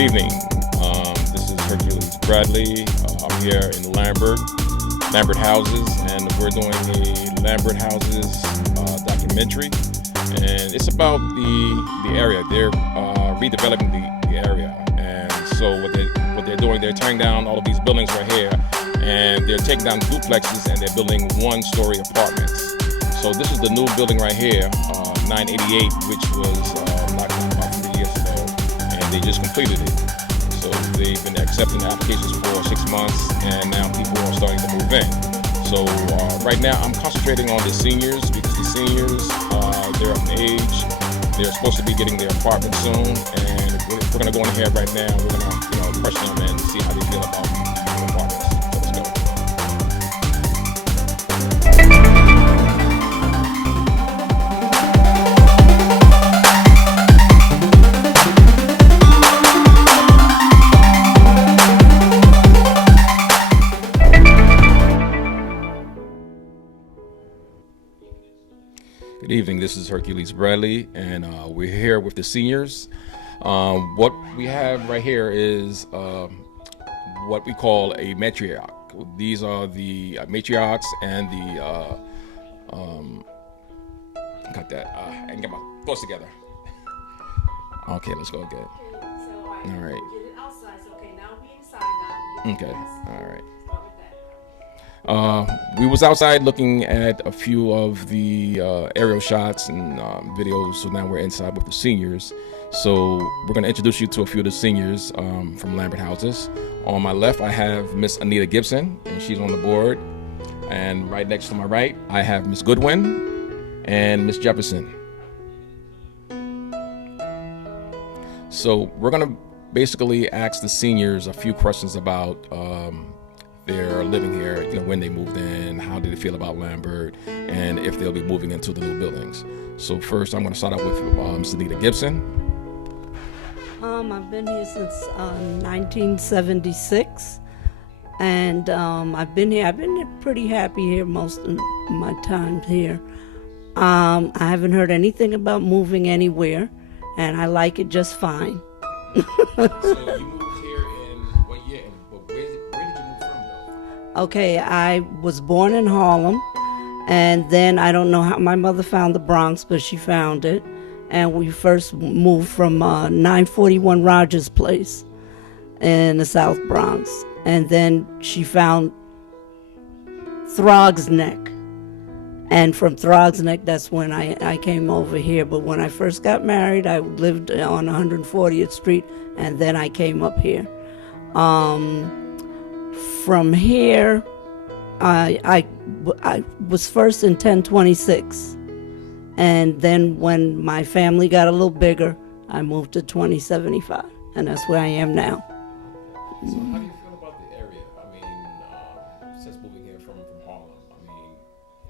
evening. This is Hercules Bradley. I'm here in Lambert Houses, and we're doing a Lambert Houses documentary. And it's about the area. They're redeveloping the area, and so what they're doing, they're tearing down all of these buildings right here, and they're taking down duplexes, and they're building one-story apartments. So this is the new building right here, 988, which was knocked down about 3 years ago, and they just completed it. So they've been accepting applications for 6 months, and now people are starting to move in. So right now I'm concentrating on the seniors, because the seniors, they're of an age, they're supposed to be getting their apartment soon, and we're going to go in here right now. We're going to question them and see how they feel about the apartments. So let's go. Good evening, this is Hercules Bradley, and we're here with the seniors. What we have right here is what we call a matriarch. These are the matriarchs and the, got that, I can get my thoughts together. Okay, let's go again. All right. Get it outside, so okay, now we inside now. Okay, all right. Start with that. We was outside looking at a few of the aerial shots and videos, so now we're inside with the seniors. So we're going to introduce you to a few of the seniors from Lambert Houses. On my left, I have Miss Anita Gibson, and she's on the board. And right next to my right, I have Miss Goodwin and Miss Jefferson. So we're going to basically ask the seniors a few questions about their living here, when they moved in, how did they feel about Lambert, and if they'll be moving into the new buildings. So first, I'm going to start out with Miss Anita Gibson. I've been here since 1976, and I've been pretty happy here most of my time here. I haven't heard anything about moving anywhere, and I like it just fine. So you moved here in what year? Where did you move from, though? Okay, I was born in Harlem, and then I don't know how my mother found the Bronx, but she found it. And we first moved from 941 Rogers Place in the South Bronx. And then she found Throg's Neck. And from Throg's Neck, that's when I came over here. But when I first got married, I lived on 140th Street, and then I came up here. From here, I was first in 1026. And then when my family got a little bigger, I moved to 2075, and that's where I am now. So how do you feel about the area? I mean, since moving here from Harlem, I mean...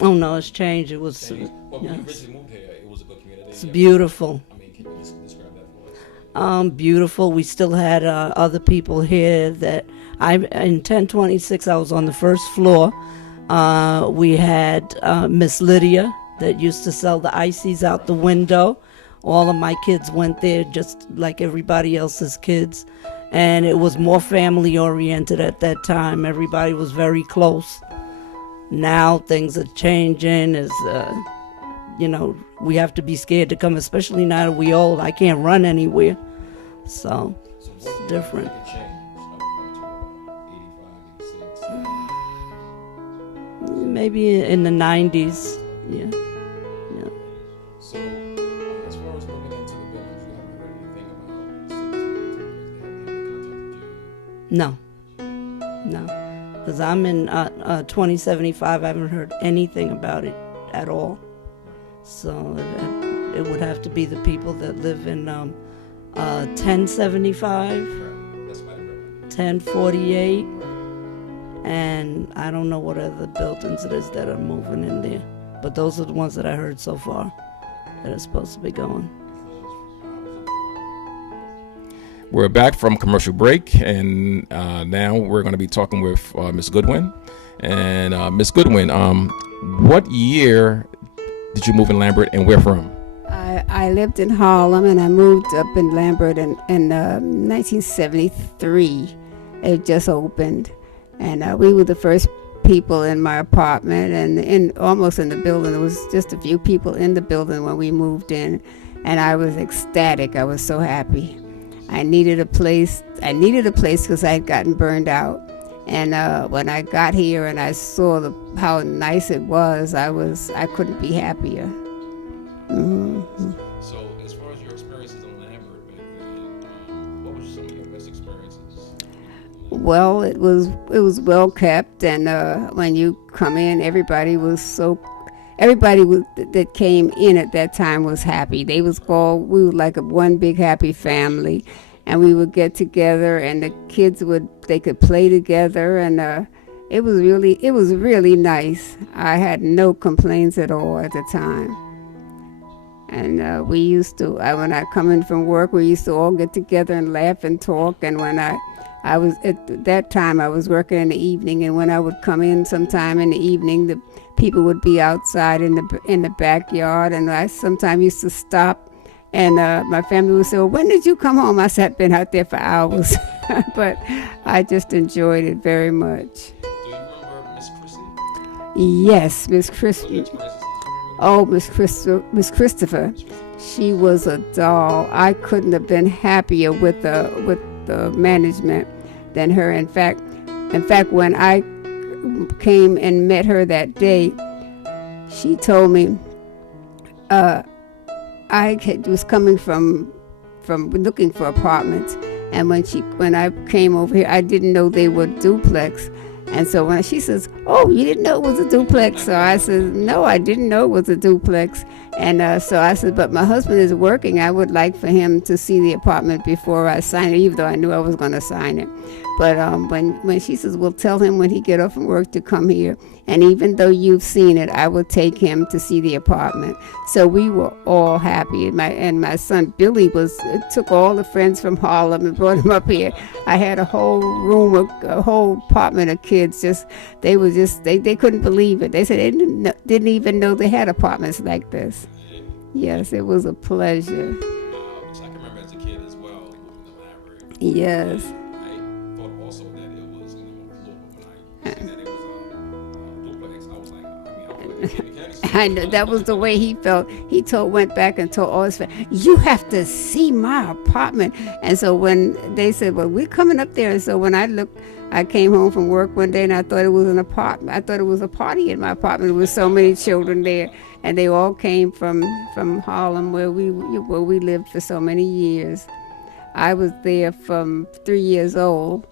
Oh, no, it's changed. It was... Well, when you originally moved here, it was a good community. It's beautiful. I mean, can you describe that for us? Beautiful. We still had other people here that... in 1026, I was on the first floor. We had Miss Lydia, that used to sell the ices out the window. All of my kids went there just like everybody else's kids. And it was more family oriented at that time. Everybody was very close. Now things are changing. We have to be scared to come, especially now that we're old. I can't run anywhere. So it's different. Maybe in the 90s, yeah. So, as far as moving into the buildings, you haven't heard anything about No, because I'm in 2075. I haven't heard anything about it at all. So it would have to be the people that live in 1075, 1048, and I don't know what other buildings it is that are moving in there. But those are the ones that I heard so far that are supposed to be going. We're back from commercial break, and now we're going to be talking with Miss Goodwin. And Miss Goodwin, what year did you move in Lambert, and where from? I I lived in Harlem, and I moved up in Lambert in 1973. It just opened, and we were the first people in my apartment, and almost in the building. There was just a few people in the building when we moved in, and I was ecstatic. I was so happy. I needed a place because I had gotten burned out. And when I got here and I saw how nice it was, I couldn't be happier. Mm-hmm. So, as far as your experiences in Lambert back then, what were some of your best experiences? Well, it was well kept, and when you come in, everybody that came in at that time was happy. We were like one big happy family. And we would get together, and the kids they could play together, and it was really nice. I had no complaints at all at the time. And we used to, when I come in from work, we used to all get together and laugh and talk. And when I was at that time, I was working in the evening, and when I would come in sometime in the evening, the people would be outside in the backyard, and I sometimes used to stop. And my family would say, well, when did you come home? I said, I've been out there for hours. But I just enjoyed it very much. Do you remember Miss Chrissy? Yes, Miss Chrissy. Oh, Miss Christopher. She was a doll. I couldn't have been happier with the management than her. In fact, when I came and met her that day, she told me, I was coming from looking for apartments, and when I came over here, I didn't know they were duplex, and so when she says, "Oh, you didn't know it was a duplex?" So I said, "No, I didn't know it was a duplex," and so I said, "But my husband is working. I would like for him to see the apartment before I sign it, even though I knew I was going to sign it." But when she says, "Well, tell him when he get off from work to come here," and even though you've seen it, I will take him to see the apartment. So we were all happy. And my son Billy took all the friends from Harlem and brought them up here. I had a whole room, a whole apartment of kids. They couldn't believe it. They said they didn't even know they had apartments like this. Yes, it was a pleasure. So I can remember as a kid as well, moving to Lambert. Yes. I thought also that it was on the floor, but when I seen that it was a duplex, I was like, I feel like a kid in Kansas. I know that was the way he felt. He went back and told all his friends, "You have to see my apartment." And so when they said, "Well, we're coming up there," and so when I came home from work one day and I thought it was an apartment. I thought it was a party in my apartment. There was so many children there, and they all came from Harlem, where we lived for so many years. I was there from 3 years old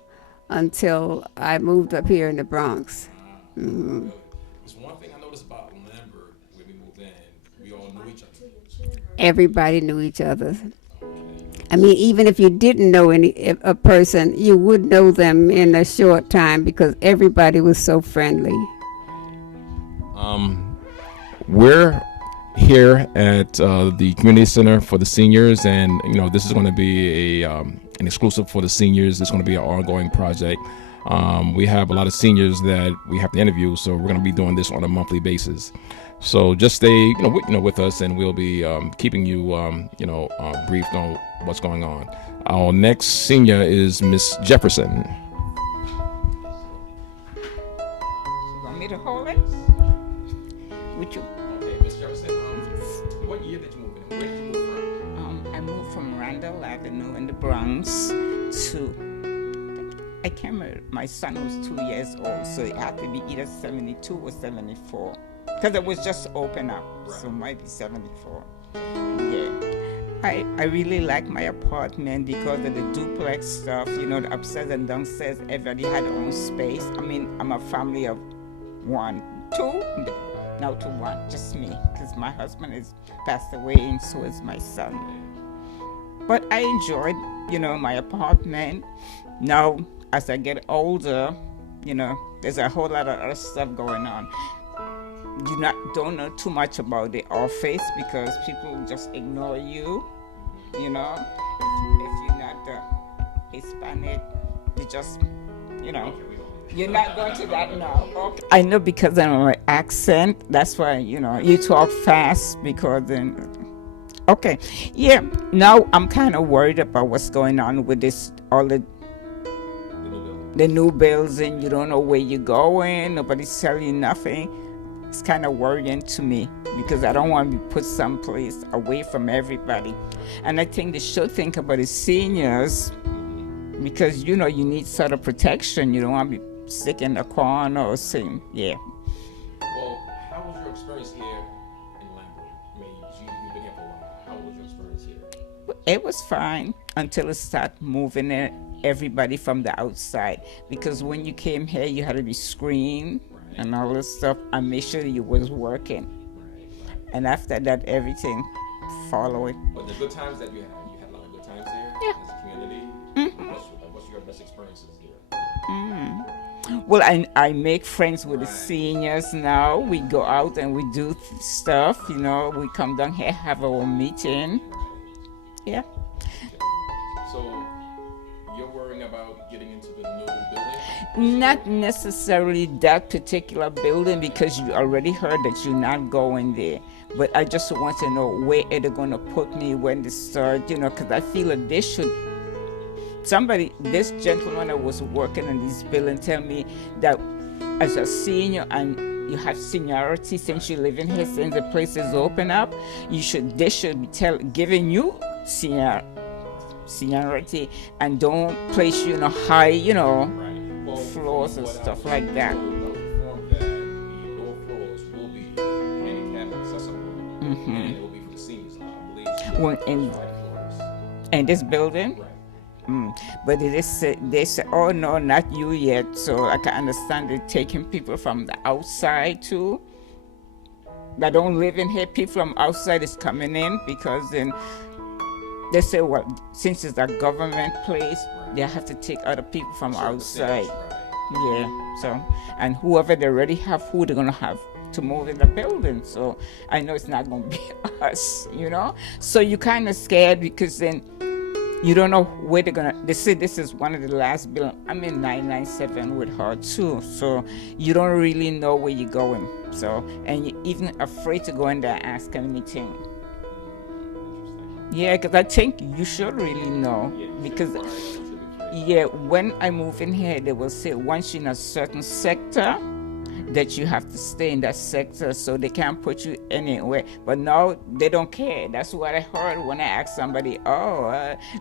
until I moved up here in the Bronx. Mm-hmm. There's one thing I noticed about Lambert when we moved in, we all knew each other. Everybody knew each other. I mean, even if you didn't know a person, you would know them in a short time because everybody was so friendly. We're here at the community center for the seniors, and this is going to be an exclusive for the seniors. It's going to be an ongoing project. We have a lot of seniors that we have to interview, so we're going to be doing this on a monthly basis. So just stay, with us, and we'll be keeping you, briefed on what's going on. Our next senior is Miss Jefferson. You want me to hold it? Would you? Okay, Miss Jefferson. What year did you move in? Where did you move from? I moved from Randall Avenue in the Bronx to. I came. My son was 2 years old, so it had to be either 72 or 74. Because it was just open up, so it might be 74. Yeah. I really like my apartment because of the duplex stuff, the upstairs and downstairs, everybody had their own space. I mean, I'm a family of one, just me, because my husband is passed away and so is my son. But I enjoyed, my apartment. Now, as I get older, there's a whole lot of other stuff going on. You don't know too much about the office because people just ignore you, if you're not Hispanic, you just, you're not going to that now. Okay. I know because of my accent, that's why, you talk fast because then Okay. Yeah. Now I'm kind of worried about what's going on with this, all the new building. You don't know where you're going. Nobody's telling you nothing. It's kind of worrying to me because I don't want to be put someplace away from everybody. And I think they should think about the seniors because, you know, you need sort of protection. You don't want to be sick in the corner or saying, yeah. Well, how was your experience here in Lambert? I mean, you've been here for a while. How was your experience here? It was fine until it started moving in everybody from the outside. Because when you came here, you had to be screened and all this stuff and make sure you was working. And after that, everything followed. But the good times that you had a lot of good times here as a community. What's your best experiences here? Well, I make friends with the seniors now. We go out and we do stuff, you know. We come down here, have our meeting. Yeah. So you're worrying about getting into the new building? Not necessarily that particular building because you already heard that you're not going there. But I just want to know where are they going to put me when they start, you know, because I feel that they should. This gentleman that was working on this building tell me that as a senior and you have seniority since you live in here, since the place is open up, they should be giving you seniority and don't place you in a high, you know, floors and stuff like that. The lower floors will be handicap accessible, and it will be for the seniors, I believe. Well, in this building? But they say, oh no, not you yet. So I can understand they're taking people from the outside too. That don't live in here. People from outside is coming in because then they say, well, since it's a government place, they have to take other people from outside. Yeah. So, and whoever they already have, who they're gonna have to move in the building. So I know it's not gonna be us, you know. So you're kind of scared because then. You don't know where they say this is one of the last buildings. I'm in 997 with her too. So you don't really know where you're going. So, and you're even afraid to go in there and ask anything. Yeah, because I think you should really know. Because, yeah, when I move in here, they will say once you're in a certain sector, that you have to stay in that sector so they can't put you anywhere. But now they don't care. That's what I heard when I asked somebody,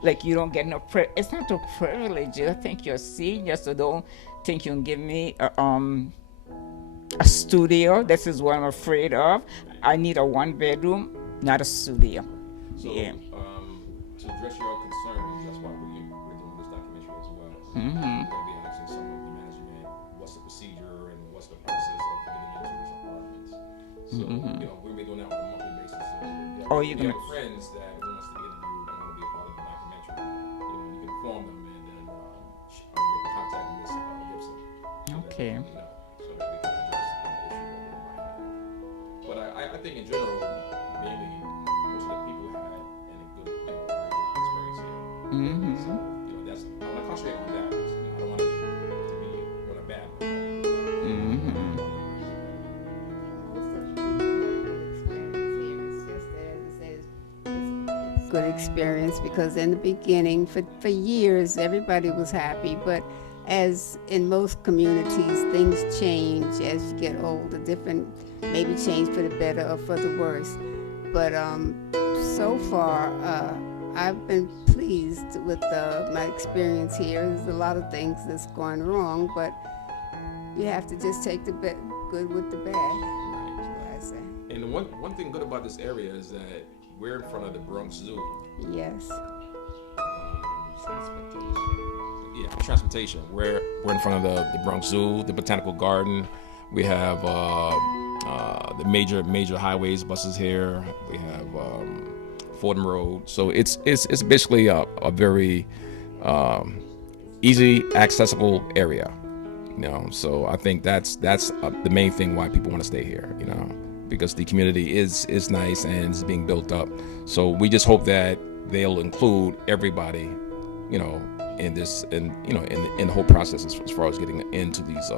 like you don't get no it's not a privilege. I think you're a senior, so don't think you can give me a studio. This is what I'm afraid of. I need a 1-bedroom, not a studio. So, yeah. To address your concerns, that's why we're doing this documentary as well. Mm-hmm. We're going to be asking some of the management, what's the procedure and what's the process of getting into these apartments. So, you know, we're going to be doing that on a monthly basis. So You're going to... friends that want us to interview and want to be a part of the documentary, you know, you can inform them and then they can contact Miss Gibson. Okay. So that we can address any issue that they might have. But I think in general, mainly, most of the people had a good, very good experience here. Mm-hmm. So, you know, that's, I want to concentrate on that. You know, I don't want it to be on a bad note. Mm-hmm. Good experience because in the beginning, for years, everybody was happy, but as in most communities, things change as you get older. Different, maybe change for the better or for the worse. But so far, I've been pleased with my experience here. There's a lot of things that's going wrong, but you have to just take the good with the bad. That's what I say. And one thing good about this area is that we're in front of the Bronx Zoo. Yes. Transportation. We're in front of the Bronx Zoo, the Botanical Garden. We have the major highways, buses here. We have Fordham Road. So it's basically a very easy, accessible area. You know, so I think that's the main thing why people want to stay here. You know, because the community is nice and is being built up. So we just hope that they'll include everybody, you know, in this, in the whole process as far as getting into these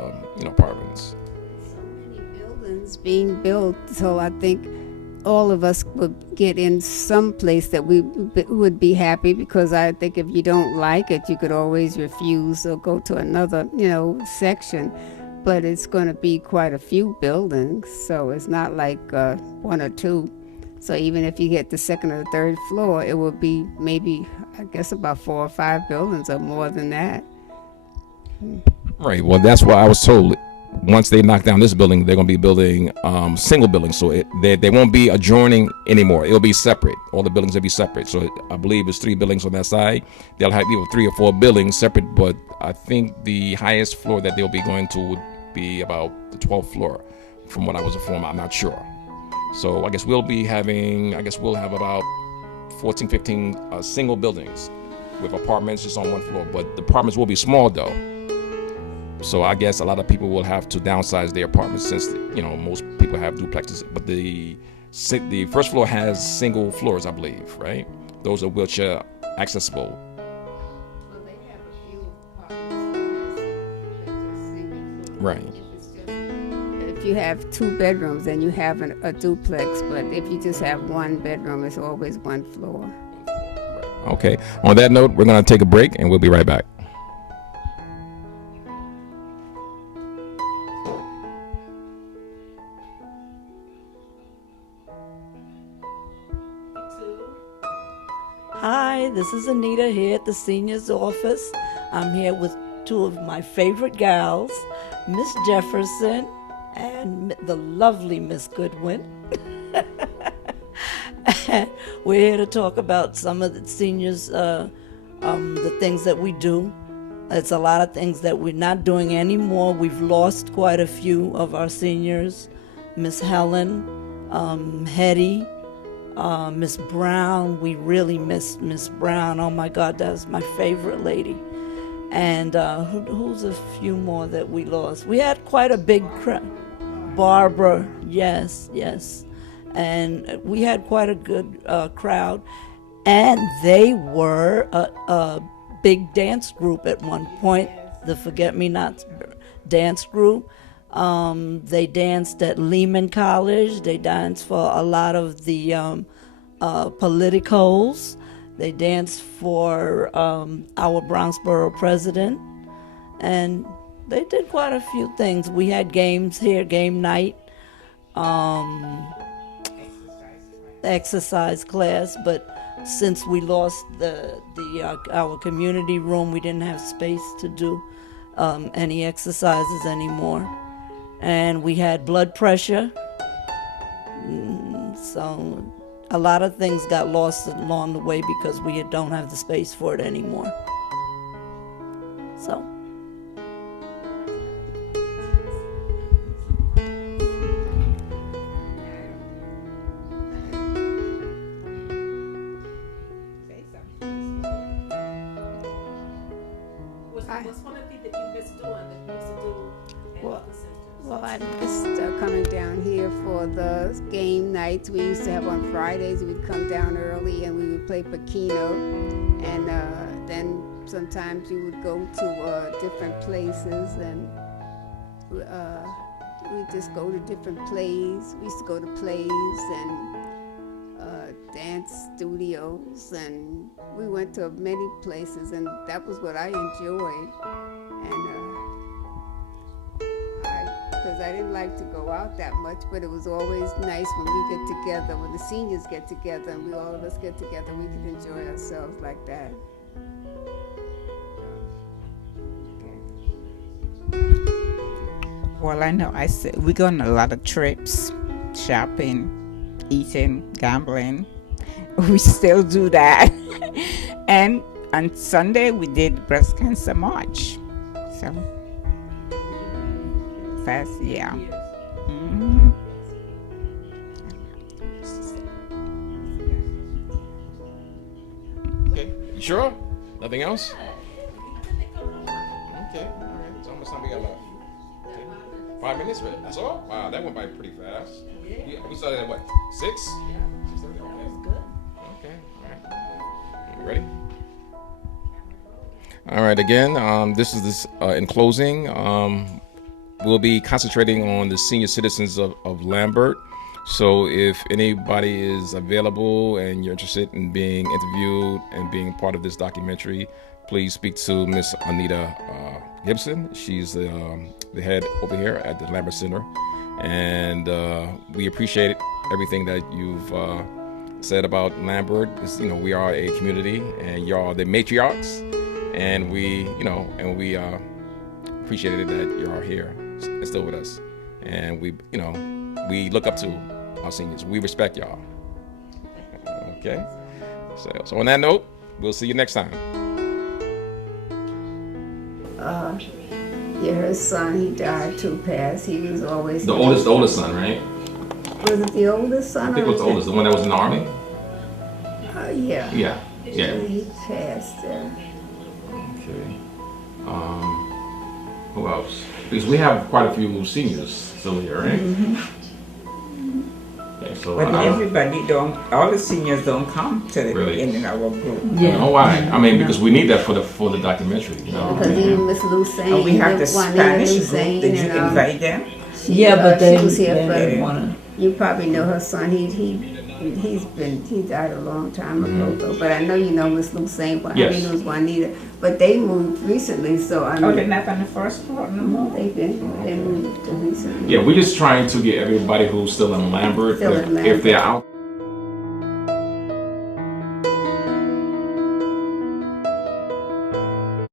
apartments. So many buildings being built, so I think all of us would get in some place that we would be happy, because I think if you don't like it, you could always refuse or go to another, section. But it's going to be quite a few buildings, so it's not like one or two. So even if you get the second or the third floor, it will be maybe, I guess, about 4 or 5 buildings or more than that. Right. Well, that's what I was told. Once they knock down this building, they're going to be building single buildings, so they won't be adjoining anymore. It'll be separate. All the buildings will be separate. So I believe it's 3 buildings on that side. They'll have either 3 or 4 buildings separate, but I think the highest floor that they'll be going to would be about the 12th floor, from what I was informed. I'm not sure. So I guess we'll have about 14, 15 single buildings with apartments just on one floor, but the apartments will be small though. So I guess a lot of people will have to downsize their apartments, since most people have duplexes. But the first floor has single floors, I believe, right? Those are wheelchair accessible. Well, they have a few apartments that are single floor. Right. If you have 2 bedrooms, then you have a duplex. But if you just have 1 bedroom, it's always 1 floor. Okay. On that note, we're going to take a break, and we'll be right back. Hi, this is Anita here at the senior's office. I'm here with 2 of my favorite gals, Miss Jefferson and the lovely Miss Goodwin. We're here to talk about some of the seniors, the things that we do. It's a lot of things that we're not doing anymore. We've lost quite a few of our seniors. Miss Helen, Hetty, Miss Brown. We really missed Miss Brown. Oh my God, that was my favorite lady. And who's a few more that we lost? We had quite a big crowd. Barbara, yes. And we had quite a good crowd. And they were a big dance group at one point, the Forget-Me-Nots dance group. They danced at Lehman College. They danced for a lot of the politicos. They danced for our Bronxborough president. And they did quite a few things. We had games here, game night, exercise class, but since we lost our community room, we didn't have space to do any exercises anymore. And we had blood pressure. So a lot of things got lost along the way because we don't have the space for it anymore. So. What's one of the things that you miss doing that you used to do in other centers? Well, I missed coming down here for the game nights we used to have on Fridays. We'd come down early and we would play Pacino, and then sometimes you would go to different places, and we'd just go to different plays. We used to go to plays and dance studios, and we went to many places, and that was what I enjoyed. And because I didn't like to go out that much, but it was always nice when we get together, when the seniors get together, and all of us get together, we could enjoy ourselves like that. Well, I know we go on a lot of trips, shopping, eating, gambling. We still do that. And on Sunday, we did breast cancer march. So, fast, yeah. Mm-hmm. Okay, you sure? Nothing else? Okay, all right. It's almost time we got left. Okay. 5 minutes, really? That's all? Wow, that went by pretty fast. We started at what, 6? Yeah. 6:30, okay. That was good. Okay, all right. You ready? All right, again, this is in closing. We'll be concentrating on the senior citizens of Lambert. So if anybody is available and you're interested in being interviewed and being part of this documentary, please speak to Miss Anita Gibson. She's the head over here at the Lambert Center. And we appreciate everything that you've said about Lambert. You know, we are a community, and y'all are the matriarchs, and we appreciated that you're here and still with us. And we look up to our seniors. We respect y'all. Okay. So on that note, we'll see you next time. Yeah, her son, he died too fast. He was always The oldest son, right? Was it the oldest son? I think it was the oldest, the one that was in the army. Yeah. Yeah. He passed. Okay. Who else? Because we have quite a few seniors still here, right? Okay, so But everybody all the seniors don't come to the Really? in our group. I don't know why. I mean, because we need that for the documentary, you know. Because even Miss Lucine, And we have the Juanita Spanish group. Lucine, Did you and, invite them? Yeah, but she was here they for. didn't wanna. You probably know her son. He died a long time ago though. But I know you know Miss Lucine. Yes. I knows Juanita. But they moved recently, so I know Oh, they're not on the first floor no more? they moved recently. Yeah, we're just trying to get everybody who's still in Lambert, Still in if Lambert. they're out